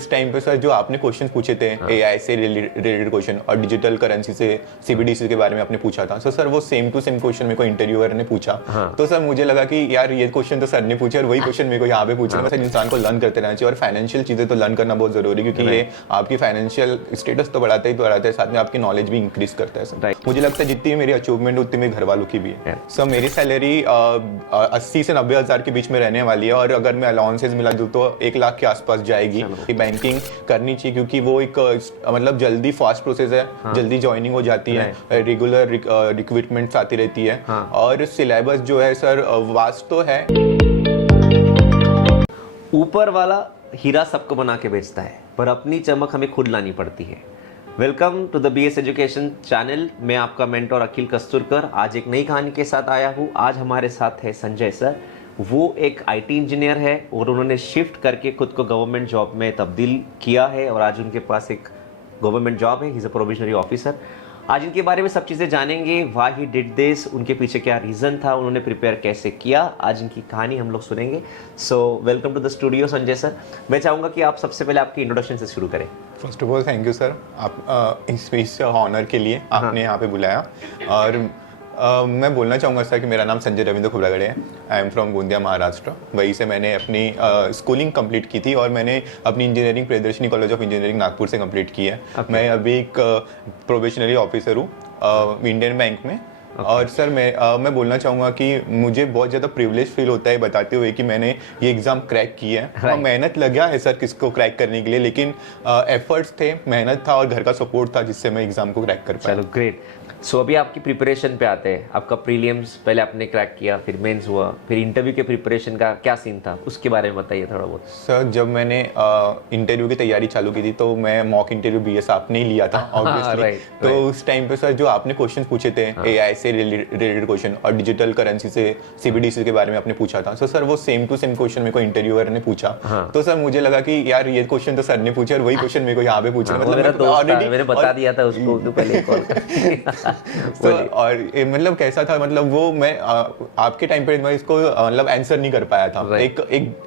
इस टाइम पे सर जो आपने क्वेश्चन पूछे थे एआई से रिलेटेड क्वेश्चन और डिजिटल करेंसी से सीबीडीसी के बारे में आपने पूछा था, सर वो सेम टू सेम क्वेश्चन मेरे को इंटरव्यूअर ने पूछा। तो सर मुझे लगा कि यार ये क्वेश्चन तो सर ने पूछा और वही क्वेश्चन मेरे को यहाँ पे पूछना। सर इंसान को लर्न करते रहना चाहिए और फाइनेंशियल चीजें तो लर्न करना बहुत जरूरी है, क्योंकि ये आपकी फाइनेंशियल स्टेटस तो बढ़ाता है, साथ में आपकी नॉलेज भी इंक्रीज करता है। सर मुझे लगता है जितनी मेरी अचीवमेंट उतनी मेरे घर वालों की भी है। सर मेरी सैलरी 80 से 90 हज़ार के बीच में रहने वाली है, और अगर मैं अलाउंसेस मिला दूँ तो 1 लाख के आसपास जाएगी। बैंकिंग करनी चाहिए क्योंकि वो एक मतलब जल्दी फास्ट प्रोसेस है, जल्दी ज्वाइनिंग हो जाती है, रेगुलर रिक्रूटमेंट्स आती रहती है, और सिलेबस जो है सर वास्ट तो है। ऊपर वाला हीरा सबको बना के बेचता है, पर अपनी चमक हमें खुद लानी पड़ती है। Welcome to the BS education channel. मैं आपका मेंटोर अखिल कस्तूरकर आज एक नई कहानी के साथ आया हूँ। आज हमारे साथ है संजय सर। वो एक आईटी इंजीनियर है और उन्होंने शिफ्ट करके खुद को गवर्नमेंट जॉब में तब्दील किया है, और आज उनके पास एक गवर्नमेंट जॉब है। He is a probationary officer. आज इनके बारे में सब चीज़ें जानेंगे। व्हाई ही डिड दिस, उनके पीछे क्या रीज़न था, उन्होंने प्रिपेयर कैसे किया, आज इनकी कहानी हम लोग सुनेंगे। So welcome to the studio Sanjay sir. मैं चाहूँगा कि आप सबसे पहले आपकी इंट्रोडक्शन से शुरू करें। First of all thank you sir, आप इस ऑनर के लिए आपने यहाँ पे बुलाया। और मैं बोलना चाहूँगा सर कि मेरा नाम संजय रविंद्र खुबरागड़े है। I am from Gondia Maharashtra. वहीं से मैंने अपनी स्कूलिंग कंप्लीट की थी, और मैंने अपनी engineering Priyadarshini college of engineering Nagpur से कंप्लीट की है। मैं अभी एक प्रोबेशनरी ऑफिसर हूँ इंडियन बैंक में। और सर मैं बोलना चाहूँगा कि मुझे बहुत ज़्यादा प्रिविलेज फील होता है बताते हुए कि मैंने ये एग्ज़ाम क्रैक की है। और मेहनत लगा है सर किसको क्रैक करने के लिए, लेकिन एफर्ट्स थे, मेहनत था और घर का सपोर्ट था, जिससे मैं एग्ज़ाम को क्रैक कर पाया। चलो ग्रेट। सो अभी आपकी प्रिपरेशन पे आते हैं। आपका प्रीलिम्स पहले आपने क्रैक किया, फिर मेंस हुआ, फिर इंटरव्यू के प्रिपरेशन का क्या सीन था, उसके बारे में बताइए थोड़ा बहुत। सर जब मैंने इंटरव्यू की तैयारी चालू की थी तो मैं मॉक इंटरव्यू बीएस आपने ही लिया था ऑब्वियसली। तो उस टाइम पे सर जो आपने क्वेश्चन पूछे थे एआई से रिलेटेड क्वेश्चन और डिजिटल करेंसी से सीबीडीसी के बारे में आपने पूछा था, सर वो सेम टू सेम क्वेश्चन मेरे को इंटरव्यूअर ने पूछा। तो सर मुझे लगा कि यार ये क्वेश्चन तो सर ने पूछा और वही क्वेश्चन मेरे को यहाँ पे पूछना, मतलब ऑलरेडी मैंने बता दिया था उसको तो पहले कॉल। और मतलब कैसा था, मतलब वो मैं आपके टाइम पे मैं इसको मतलब आंसर नहीं कर पाया था। एक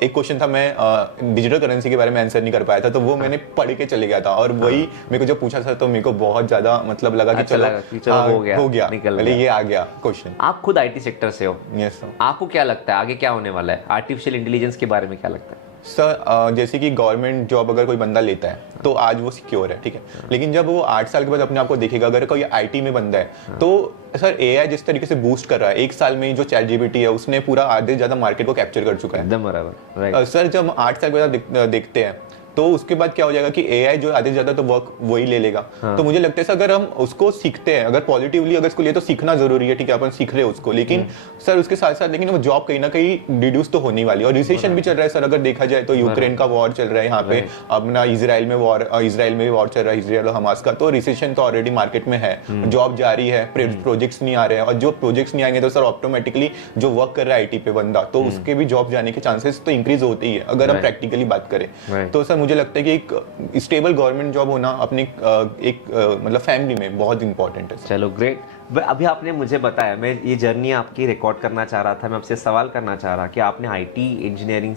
क्वेश्चन था, मैं डिजिटल करेंसी के बारे में आंसर नहीं कर पाया था, तो वो मैंने पढ़ के चले गया था। और वही मेरे को जब पूछा था तो मेरे को बहुत ज्यादा मतलब लगा कि चलो हो गया पहले ये आ गया क्वेश्चन। आप खुद आईटी सेक्टर से हो। Yes sir. आपको क्या लगता है आगे क्या होने वाला है? आर्टिफिशियल इंटेलिजेंस के बारे में क्या लगता है? सर जैसे कि गवर्नमेंट जॉब अगर कोई बंदा लेता है तो आज वो सिक्योर है, ठीक है, लेकिन जब वो 8 साल के बाद अपने आप को देखेगा, अगर कोई आईटी में बंदा है तो सर एआई जिस तरीके से बूस्ट कर रहा है, 1 साल में जो चैट जीपीटी है उसने पूरा आधे ज्यादा मार्केट को कैप्चर कर चुका है। एकदम बराबर। सर जब 8 साल के बाद देखते हैं तो उसके बाद क्या हो जाएगा कि एआई जो आधे से ज्यादा तो वर्क वही ले लेगा। तो मुझे लगता है सर अगर हम उसको सीखते हैं, अगर पॉजिटिवली अगर इसको लिए तो सीखना जरूरी है, ठीक है, अपन सीख रहे हैं उसको, लेकिन सर उसके साथ साथ लेकिन वो जॉब कहीं ना कहीं रिड्यूस तो होने वाली है। और रिसेशन भी चल रहा है सर, अगर देखा जाए तो यूक्रेन का वॉर चल रहा है, यहाँ पे अपना इजराइल में भी वॉर चल रहा है, इजराइल और हमास का। तो रिसेशन तो ऑलरेडी मार्केट में है, जॉब जारी है, प्रोजेक्ट्स नहीं आ रहे हैं, और जो प्रोजेक्ट्स नहीं आएंगे तो सर ऑटोमेटिकली जो वर्क कर रहा है आईटी पे बंदा, तो उसके भी जॉब जाने के चांसेस तो इंक्रीज होते ही है अगर हम प्रैक्टिकली बात करें। तो सर मुझे लगता है कि एक स्टेबल गवर्नमेंट जॉब होना अपनी एक मतलब फैमिली में बहुत इंपॉर्टेंट है। चलो ग्रेट। अभी आपने मुझे बताया, मैं ये जर्नी आपकी रिकॉर्ड करना चाह रहा था, मैं आपसे सवाल करना चाह रहा कि आपने आईटी इंजीनियरिंग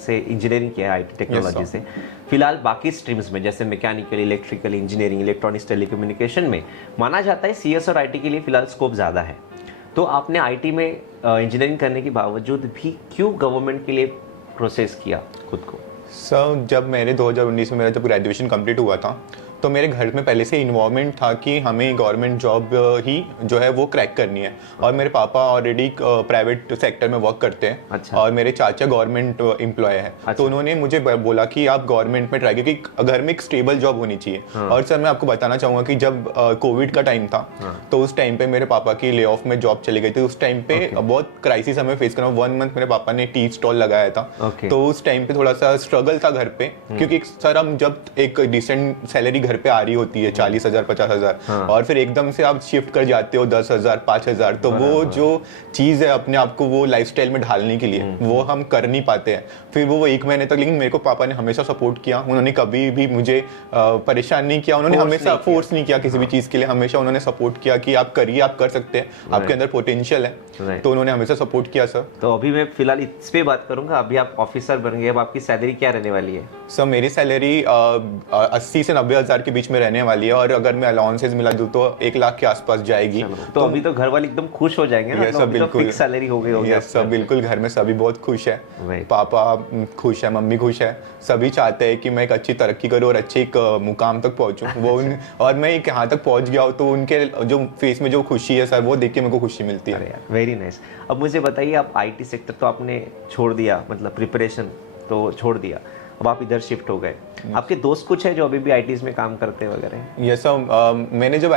किया है, आईटी टेक्नोलॉजी से। फिलहाल बाकी स्ट्रीम्स में जैसे mechanical, electrical engineering, electronics, telecommunication में माना जाता है सीएस और आईटी के लिए फिलहाल स्कोप ज़्यादा है। तो आपने आईटी में इंजीनियरिंग करने के बावजूद भी क्यों गवर्नमेंट के लिए प्रोसेस किया खुद को? सर जब मेरे 2019 में मेरा जब ग्रेजुएशन कंप्लीट हुआ था तो मेरे घर में पहले से इन्वॉल्वमेंट था कि हमें गवर्नमेंट जॉब ही जो है वो क्रैक करनी है। और मेरे पापा ऑलरेडी प्राइवेट सेक्टर में वर्क करते हैं। अच्छा। और मेरे चाचा गवर्नमेंट एम्प्लॉय है। अच्छा। तो उन्होंने मुझे बोला कि आप गवर्नमेंट में ट्राई कीजिए, कि घर में एक स्टेबल जॉब होनी चाहिए। और सर मैं आपको बताना चाहूँगा कि जब कोविड का टाइम था तो उस टाइम पे मेरे पापा की ले ऑफ में जॉब चली गई थी। उस टाइम पे बहुत क्राइसिस हमें फेस करना। 1 मंथ मेरे पापा ने टी स्टॉल लगाया था। तो उस टाइम पे थोड़ा सा स्ट्रगल था घर पे, क्योंकि सर हम जब एक डिसेंट सैलरी घर घर पे आ रही होती है 40,000 50,000 और फिर एकदम से आप शिफ्ट कर जाते हो 10,000 5,000, तो वो जो चीज़ है अपने आप को वो लाइफस्टाइल में ढालने के लिए वो हम कर नहीं पाते हैं। फिर वो 1 महीने तक, लेकिन मेरे को पापा ने हमेशा सपोर्ट किया, उन्होंने कभी भी मुझे परेशान नहीं किया, उन्होंने हमेशा फोर्स नहीं किया किसी भी चीज़ के लिए, हमेशा उन्होंने सपोर्ट किया कि आप करिए, आप कर सकते हैं, आपके अंदर पोटेंशियल है, तो उन्होंने हमेशा सपोर्ट किया सर। तो अभी मैं फिलहाल इस पे बात करूंगा, अभी आप ऑफिसर बन गए, अब आपकी सैलरी क्या रहने वाली है? सर मेरी सैलरी 80 से 90,000 के बीच में रहने वाली है, और अगर मैं अलाउंसेस मिला दूं तो 1 लाख के आसपास जाएगी। तो अभी तो घर वाले एकदम खुश हो जाएंगे ना, यस सर, बिल्कुल फिक्स सैलरी हो गई होगी। यस सर, बिल्कुल घर में सभी बहुत खुश है, पापा खुश है, मम्मी खुश है, सभी चाहते हैं कि मैं एक अच्छी तरक्की करूं और अच्छे एक मुकाम तक पहुंचूं। वो और मैं एक यहाँ तक पहुंच गया हूं तो उनके जो फेस में जो खुशी है सर, वो देख के मेरे को खुशी मिलती है। Very nice. अब मुझे बताइए, आप आईटी सेक्टर तो आपने छोड़ दिया, मतलब प्रिपरेशन तो छोड़ दिया, अब आप इधर शिफ्ट हो गए, आपके दोस्त कुछ है जो अभी भी आईटीज में काम करते हैं वगैरह? यस सर, मैंने जब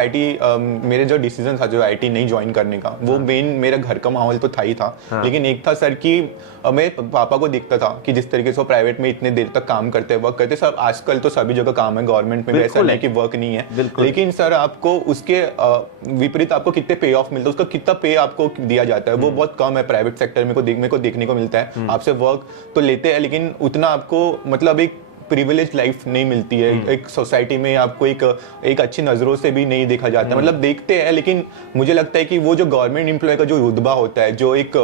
मेरे जो डिसीजन था जो आईटी नहीं ज्वाइन करने का, वो मेन मेरा घर का माहौल तो था ही था, लेकिन एक था सर कि मैं पापा को देखता था कि जिस तरीके से वो प्राइवेट में इतने देर तक काम करते हैं, वर्क करते, सब आजकल तो सभी जगह काम है, गवर्नमेंट में ऐसा नहीं कि वर्क नहीं है, लेकिन सर आपको उसके विपरीत आपको कितने पे ऑफ मिलता है, उसका कितना पे आपको दिया जाता है वो बहुत कम है प्राइवेट सेक्टर में, को देखने को मिलता है। आपसे वर्क तो लेते हैं लेकिन उतना आपको मतलब एक प्रिविलेज लाइफ नहीं मिलती है, एक सोसाइटी में आपको एक अच्छी नजरों से भी नहीं देखा जाता, मतलब देखते हैं, लेकिन मुझे लगता है कि वो जो गवर्नमेंट एम्प्लॉय का जो रुतबा होता है, जो एक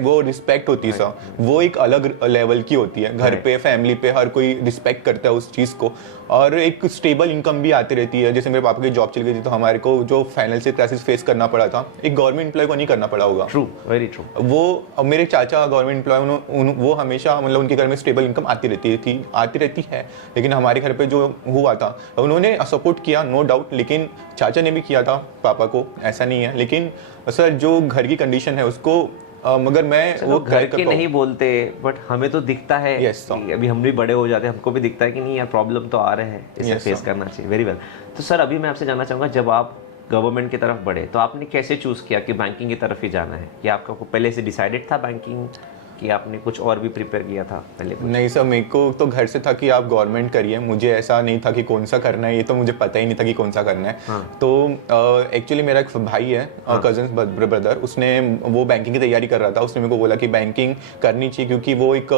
वो रिस्पेक्ट होती है सर, वो एक अलग लेवल की होती है। घर पे फैमिली पे हर कोई रिस्पेक्ट करता है उस चीज को, और एक स्टेबल इनकम भी आती रहती है। जैसे मेरे पापा की जॉब चल गई थी तो हमारे को जो फाइनेंशियल क्राइसिस फेस करना पड़ा था, एक गवर्नमेंट एम्प्लॉय को नहीं करना पड़ा होगा। True, very true. वो मेरे चाचा गवर्नमेंट एम्प्लॉय, वो हमेशा मतलब उनके घर में स्टेबल इनकम आती रहती है, लेकिन हमारे घर पे जो हुआ था उन्होंने सपोर्ट किया नो डाउट, लेकिन चाचा ने भी किया था पापा को, ऐसा नहीं है, लेकिन सर जो घर की कंडीशन है उसको मगर मैं वो घर के नहीं बोलते, बट हमें तो दिखता है कि अभी हम भी बड़े हो जाते हैं, हमको भी दिखता है कि नहीं यार प्रॉब्लम तो आ रहे हैं, इसे फेस करना चाहिए। Very well. तो सर अभी मैं आपसे जानना चाहूँगा, जब आप गवर्नमेंट की तरफ बढ़े तो आपने कैसे चूज़ किया कि बैंकिंग की तरफ ही जाना है, कि आपका पहले से डिसाइडेड था बैंकिंग, कि आपने कुछ और भी प्रिपेयर किया था पहले? नहीं सर, मेरे को तो घर से था कि आप गवर्नमेंट करिए, मुझे ऐसा नहीं था कि कौन सा करना है, ये तो मुझे पता ही नहीं था कि कौन सा करना है। तो एक्चुअली मेरा एक भाई है, कजन ब्रदर, उसने वो बैंकिंग की तैयारी कर रहा था, उसने मेरे को बोला कि बैंकिंग करनी चाहिए क्योंकि वो एक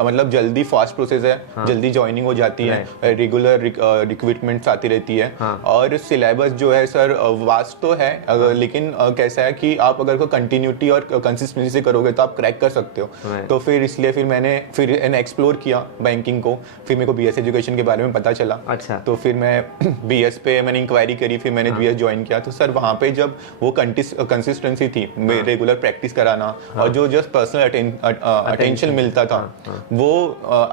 मतलब जल्दी फास्ट प्रोसेस है, जल्दी ज्वाइनिंग हो जाती है, रेगुलर रिक्रूटमेंट्स आती रहती है, और सिलेबस जो है सर वास्ट तो है, लेकिन कैसा है कि आप अगर कंटिन्यूटी और कंसिस्टेंसी से करोगे तो आप क्रैक कर सकते हो। तो फिर इसलिए फिर मैंने एक्सप्लोर किया बैंकिंग को, फिर मेरे को बीएस एजुकेशन के बारे में पता चला। अच्छा। तो फिर मैं बीएस पे मैंने इंक्वायरी करी, फिर मैंने बीएस ज्वाइन किया। तो सर वहाँ पे जब वो कंसिस्टेंसी थी, रेगुलर प्रैक्टिस कराना और जो जस्ट पर्सनल अटेंशन मिलता था वो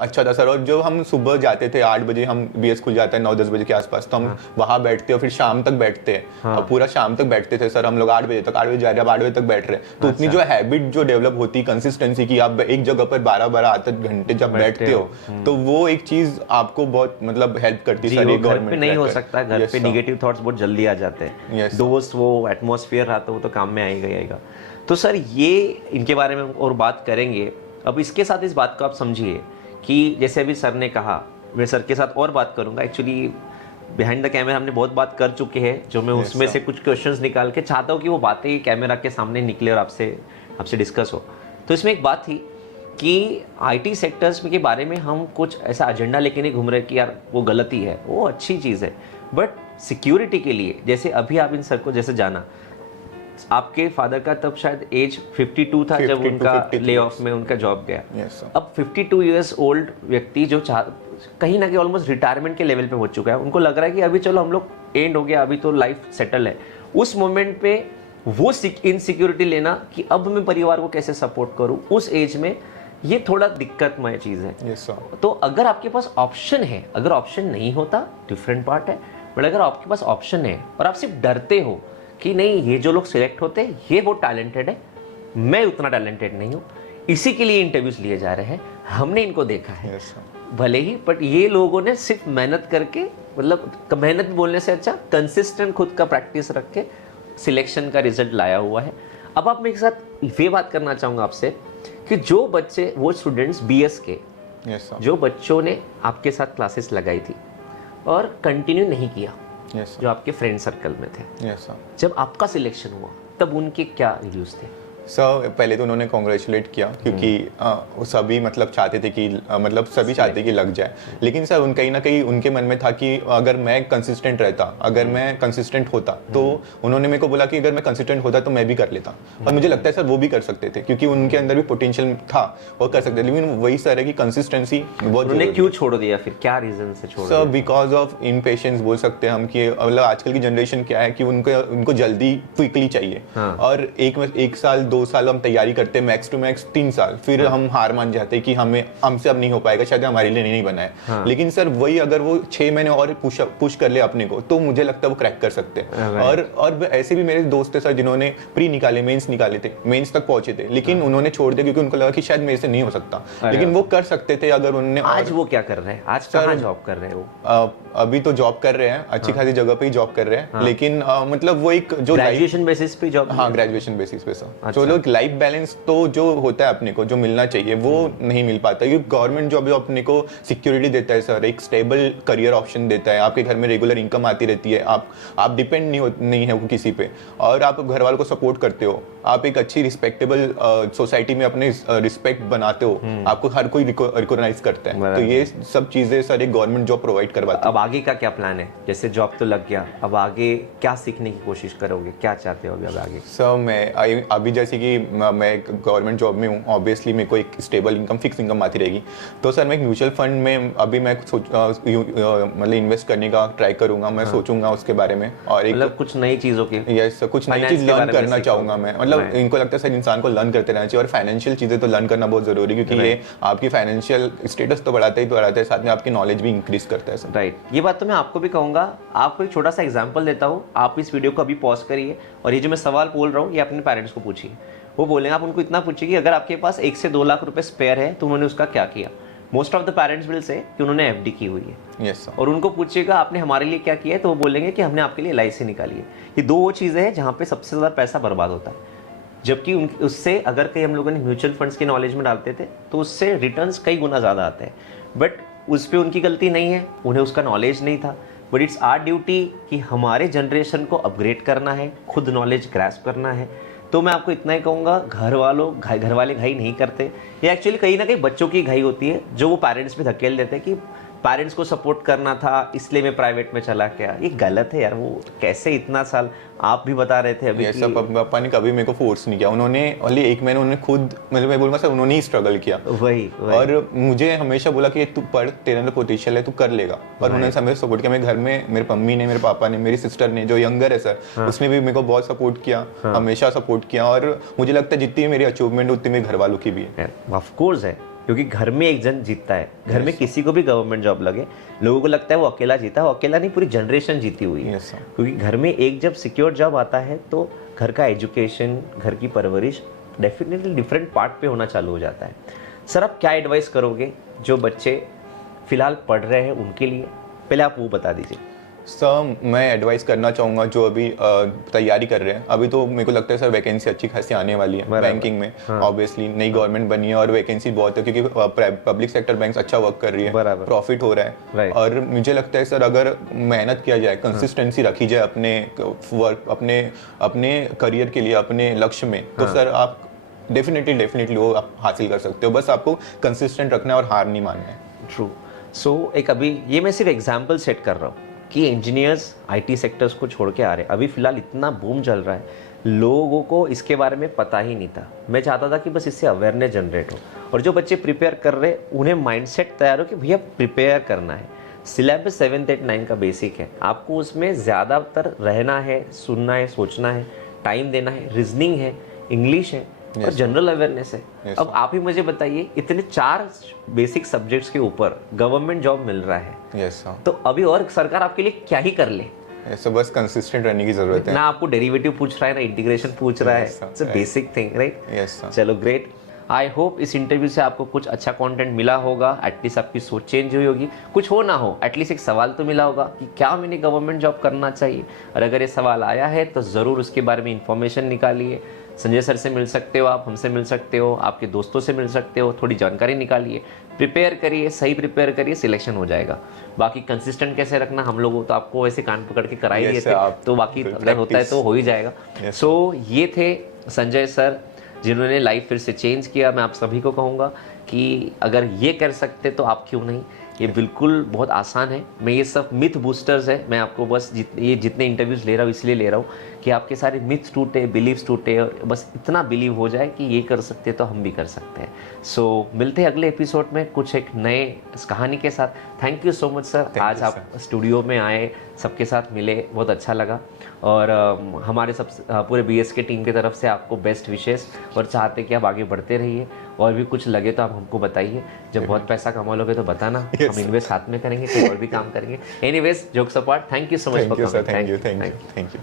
अच्छा था सर। और जो हम सुबह जाते थे 8 बजे, हम बीएस खुल जाता है 9-10 बजे के आसपास, तो हम वहाँ बैठते और फिर शाम तक बैठते हैं, पूरा शाम तक बैठते थे सर हम लोग। 8 बजे जा रहे हैं, 8 बजे तक बैठ रहे, तो उतनी जो हैबिट जो डेवलप होती कंसिस्टेंसी की, आप एक जगह पर 12-8 घंटे जब बैठते हो तो वो एक चीज आपको बहुत मतलब हेल्प करती है। घर पे नहीं हो सकता, घर पे नेगेटिव थॉट्स बहुत जल्दी आ जाते हैं, दोस्त वो एटमॉस्फेयर रहा तो वो तो काम में आएगा। तो सर ये इनके बारे में और बात करेंगे। अब इसके साथ इस बात को आप समझिए कि जैसे अभी सर ने कहा, मैं सर के साथ और बात करूंगा। एक्चुअली बिहाइंड द कैमरा हमने बहुत बात कर चुके हैं, जो मैं उसमें से कुछ क्वेश्चंस निकाल के चाहता हूँ कि वो बातें कैमरा के सामने निकले और आपसे डिस्कस हो। तो इसमें एक बात थी कि आईटी सेक्टर्स के बारे में हम कुछ ऐसा एजेंडा लेके नहीं घूम रहे कि यार वो गलती है, वो अच्छी चीज़ है, बट सिक्योरिटी के लिए, जैसे अभी आप इन सर को जैसे जाना, आपके फादर का तब शायद एज 52 था जब उनका ले ऑफ में उनका जॉब गया। अब 52 ईयर्स ओल्ड व्यक्ति जो कहीं ना कहीं ऑलमोस्ट रिटायरमेंट के लेवल पे हो चुका है, उनको लग रहा है कि अभी चलो हम लोग एंड हो गया, अभी तो लाइफ सेटल है। उस मोमेंट पे वो इनसिक्योरिटी लेना कि अब मैं परिवार को कैसे सपोर्ट करूं, उस एज में ये थोड़ा दिक्कतमय चीज़ है। तो अगर आपके पास ऑप्शन है, अगर ऑप्शन नहीं होता डिफरेंट पार्ट है, बट अगर आपके पास ऑप्शन है और आप सिर्फ डरते हो कि नहीं ये जो लोग सिलेक्ट होते हैं ये बहुत टैलेंटेड है, मैं उतना टैलेंटेड नहीं हूँ, इसी के लिए इंटरव्यूज लिए जा रहे हैं, हमने इनको देखा है भले ही, बट ये लोगों ने सिर्फ मेहनत करके, मतलब मेहनत बोलने से अच्छा कंसिस्टेंट खुद का प्रैक्टिस रख के सिलेक्शन का रिजल्ट लाया हुआ है। अब आप मेरे साथ ये बात करना चाहूँगा आपसे कि जो बच्चे, वो स्टूडेंट्स बीएस के, जो बच्चों ने आपके साथ क्लासेस लगाई थी और कंटिन्यू नहीं किया, यस जो आपके फ्रेंड सर्कल में थे। Yes sir. जब आपका सिलेक्शन हुआ तब उनके क्या रिव्यूज़ थे? सर पहले तो उन्होंने कॉन्ग्रेचुलेट किया क्योंकि वो सभी मतलब चाहते थे कि मतलब सभी चाहते कि लग जाए, लेकिन सर कहीं ना कहीं उनके मन में था कि अगर मैं कंसिस्टेंट रहता, अगर मैं कंसिस्टेंट होता, तो उन्होंने मेरे को बोला कि अगर मैं कंसिस्टेंट होता तो मैं भी कर लेता। और मुझे लगता है सर वो भी कर सकते थे क्योंकि उनके अंदर भी पोटेंशियल था, वो कर सकते थे, लेकिन वही सर है कि कंसिस्टेंसी बहुत उन्होंने क्यों छोड़ दिया फिर, क्या रीजन से छोड़ सर? बिकॉज ऑफ इम्पेशेंस बोल सकते हैं हम कि मतलब आजकल की जनरेशन क्या है कि उनको जल्दी क्विकली चाहिए। और एक साल 2 साल हम तैयारी करते हैं, मैक्स टू मैक्स 3 साल, फिर हम हार मान जाते हैं कि हमसे अब नहीं हो पाएगा, शायद हमारे लिए नहीं बना है। लेकिन सर वही अगर वो 6 महीने और पुश कर ले अपने को, तो मुझे लगता है वो क्रैक कर सकते हैं। और ऐसे भी मेरे दोस्त थे सर जिन्होंने प्री निकाले, मेंस निकाले थे, मेंस तक पहुंचे थे, लेकिन उन्होंने छोड़ दिया क्योंकि उनको लगा कि शायद मेरे से नहीं हो सकता, लेकिन वो कर सकते थे अगर उन्होंने। आज वो क्या कर रहे हैं? आज कहाँ जॉब कर रहे हैं वो? अभी तो जॉब कर रहे हैं, अच्छी खासी जगह पे ही जॉब कर रहे हैं, लेकिन मतलब वो एक जो ग्रेजुएशन बेसिस पे जॉब? हाँ, ग्रेजुएशन बेसिस पे सर। जो लोग लाइफ बैलेंस तो जो होता है अपने को, जो मिलना चाहिए वो नहीं मिल पाता, क्योंकि गवर्नमेंट जॉब अपने को सिक्योरिटी देता है सर, एक स्टेबल करियर ऑप्शन देता है, आपके घर में रेगुलर इनकम आती रहती है, आप डिपेंड नहीं है किसी पे, और आप घर वालों को सपोर्ट करते हो, आप एक अच्छी रिस्पेक्टेबल सोसाइटी में अपने रिस्पेक्ट बनाते हो, आपको हर कोई रिकॉग्नाइज करता है। तो ये सब चीजें सर एक गवर्नमेंट जॉब प्रोवाइड करवाती है। अब आगे का क्या प्लान है? जैसे जॉब तो लग गया, अब आगे क्या सीखने की कोशिश करोगे, क्या चाहते हो अब आगे? सर मैं अभी जैसे कि मैं गवर्नमेंट जॉब में हूँ, ऑब्वियसली मेरे को एक स्टेबल इनकम, फिक्स इनकम आती रहेगी, तो सर मैं एक म्यूचुअल फंड में अभी मैं मतलब इन्वेस्ट करने का ट्राई करूंगा, मैं सोचूंगा उसके बारे में, और एक मतलब कुछ नई चीजों की, यस सर, कुछ नई चीज लर्न करना चाहूंगा मैं। मतलब इनको लगता है सर इंसान को लर्न करते रहना चाहिए, और फाइनेंशियल चीजें तो लर्न करना बहुत जरूरी है, क्योंकि ये आपकी फाइनेंशियल स्टेटस तो बढ़ाता है, साथ में आपकी नॉलेज भी इंक्रीज करता है सर। राइट, ये बात तो मैं आपको भी कहूंगा। आपको एक छोटा सा एग्जांपल देता हूँ, आप इस वीडियो को अभी पॉज करिए और ये जो मैं सवाल बोल रहा हूँ ये अपने पेरेंट्स को पूछिए। वो बोलेंगे, आप उनको इतना पूछिए कि अगर आपके पास 1 से 2 लाख रुपए स्पेयर है तो उन्होंने उसका क्या किया। Most of the parents will say कि उन्होंने एफडी की हुई है। Yes sir. और उनको पूछिएगा आपने हमारे लिए क्या किया है, तो वो बोलेंगे कि हमने आपके लिए LIC निकाली है। ये 2 वो चीज़ें हैं जहाँ पे सबसे ज़्यादा पैसा बर्बाद होता है। जबकि उससे अगर कहीं हम लोगों ने म्यूचुअल फंड्स के नॉलेज में डालते थे तो उससे रिटर्न्स कई गुना ज़्यादा आते हैं। बट उस पर उनकी गलती नहीं है, उन्हें उसका नॉलेज नहीं था। बट इट्स आवर ड्यूटी कि हमारे जनरेशन को अपग्रेड करना है, खुद नॉलेज ग्रैस्प करना है। तो मैं आपको इतना ही कहूँगा, घर वाले घाई नहीं करते। ये एक्चुअली कहीं ना कहीं बच्चों की घाई होती है जो वो पेरेंट्स पे धकेल देते हैं कि पेरेंट्स को सपोर्ट करना था इसलिए मैं प्राइवेट में चला गया। ये गलत है यार। वो कैसे इतना साल, आप भी बता रहे थे अभी ये सब पापा ने कभी मेरे को फोर्स नहीं किया, उन्होंने ओनली 1 महीने उन्होंने खुद, मतलब मैं बोलूँगा सर उन्होंने ही स्ट्रगल किया। वही। और मुझे हमेशा बोला कि तू पढ़, तेरे अंदर पोटेंशियल है, तू कर लेगा। और उन्होंने हमें सपोर्ट किया। मेरे घर में मेरे मम्मी ने, मेरे पापा ने, मेरी सिस्टर ने जो यंगर है सर, उसने भी मेरे को बहुत सपोर्ट किया, हमेशा सपोर्ट किया। और मुझे लगता है जितनी मेरी अचीवमेंट उतनी मेरे घर वालों की भी है। ऑफकोर्स है, क्योंकि घर में एक जन जीतता है। घर में किसी को भी गवर्नमेंट जॉब लगे, लोगों को लगता है वो अकेला जीता है, वो अकेला नहीं, पूरी जनरेशन जीती हुई है। क्योंकि घर में एक जब सिक्योर जॉब आता है तो घर का एजुकेशन, घर की परवरिश डेफिनेटली डिफरेंट पार्ट पे होना चालू हो जाता है। सर आप क्या एडवाइस करोगे जो बच्चे फिलहाल पढ़ रहे हैं उनके लिए? पहले आप वो बता दीजिए। सर मैं एडवाइस करना चाहूँगा जो अभी तैयारी कर रहे हैं। अभी तो मेरे को लगता है सर वैकेंसी अच्छी खासी आने वाली है बैंकिंग में। ऑब्वियसली नई गवर्नमेंट बनी है और वैकेंसी बहुत है, क्योंकि पब्लिक सेक्टर बैंक्स अच्छा वर्क कर रही है, प्रॉफिट हो रहा है। और मुझे लगता है सर अगर मेहनत किया जाए, कंसिस्टेंसी रखी जाए अपने वर्क, अपने करियर के लिए, अपने लक्ष्य में, तो सर आप डेफिनेटली वो आप हासिल कर सकते हो। बस आपको कंसिस्टेंट रखना है और हार नहीं मानना है। ट्रू। सो एक अभी ये मैं सिर्फ एग्जाम्पल सेट कर रहा हूँ कि इंजीनियर्स IT सेक्टर्स को छोड़ के आ रहे हैं। अभी फिलहाल इतना बूम चल रहा है, लोगों को इसके बारे में पता ही नहीं था। मैं चाहता था कि बस इससे अवेयरनेस जनरेट हो, और जो बच्चे प्रिपेयर कर रहे हैं उन्हें माइंडसेट तैयार हो कि भैया प्रिपेयर करना है। सिलेबस 7th 8th 9 का बेसिक है, आपको उसमें ज़्यादातर रहना है, सुनना है, सोचना है, टाइम देना है, रीजनिंग है, इंग्लिश है और जनरल अवेयरनेस है। अब आप ही मुझे बताइए, इतने 4 बेसिक सब्जेक्ट्स के ऊपर गवर्नमेंट जॉब मिल रहा है, तो अभी और सरकार आपके लिए क्या ही कर ले? ऐसा बस कंसिस्टेंट रहने की जरूरत है। ना आपको डेरिवेटिव पूछ रहा है, ना इंटीग्रेशन पूछ रहा है। It's a basic thing, right? चलो ग्रेट। आई होप इस इंटरव्यू से आपको कुछ अच्छा कंटेंट मिला होगा, एटलीस्ट आपकी सोच चेंज हुई होगी। कुछ हो ना हो, एटलीस्ट एक सवाल तो मिला होगा कि क्या मैंने गवर्नमेंट जॉब करना चाहिए। और अगर ये सवाल आया है तो ज़रूर उसके बारे में इंफॉर्मेशन निकालिए, संजय सर से मिल सकते हो, आप हमसे मिल सकते हो, आपके दोस्तों से मिल सकते हो, थोड़ी जानकारी निकालिए, प्रिपेयर करिए, सही प्रिपेयर करिए, सिलेक्शन हो जाएगा। बाकी कंसिस्टेंट कैसे रखना, हम लोग तो आपको ऐसे कान पकड़ के करा ही Yes, दिए sir, थे, आप तो बाकी फिर अगर होता है तो हो ही जाएगा। Yes, सो ये थे संजय सर जिन्होंने लाइफ फिर से चेंज किया। मैं आप सभी को कहूँगा कि अगर ये कर सकते तो आप क्यों नहीं। ये बिल्कुल बहुत आसान है। मैं ये सब मिथ बूस्टर्स है, मैं आपको बस ये जितने इंटरव्यूज़ ले रहा हूँ इसलिए ले रहा हूँ कि आपके सारे मिथ्स टूटे, बिलीव्स टूटे, और बस इतना बिलीव हो जाए कि ये कर सकते तो हम भी कर सकते हैं। सो मिलते हैं अगले एपिसोड में कुछ एक नए इस कहानी के साथ। Thank you so much sir, आज आप स्टूडियो में आए, सबके साथ मिले, बहुत अच्छा लगा। और हमारे सब पूरे BS के टीम की तरफ से आपको बेस्ट विशेस, और चाहते कि आप आगे बढ़ते रहिए, और भी कुछ लगे तो आप हमको बताइए। जब बहुत पैसा कमा लोगे तो बताना, हम इन्वेस्ट साथ में करेंगे, कोई और भी काम करेंगे। Anyways, jokes apart, thank you so much for coming. Thank you.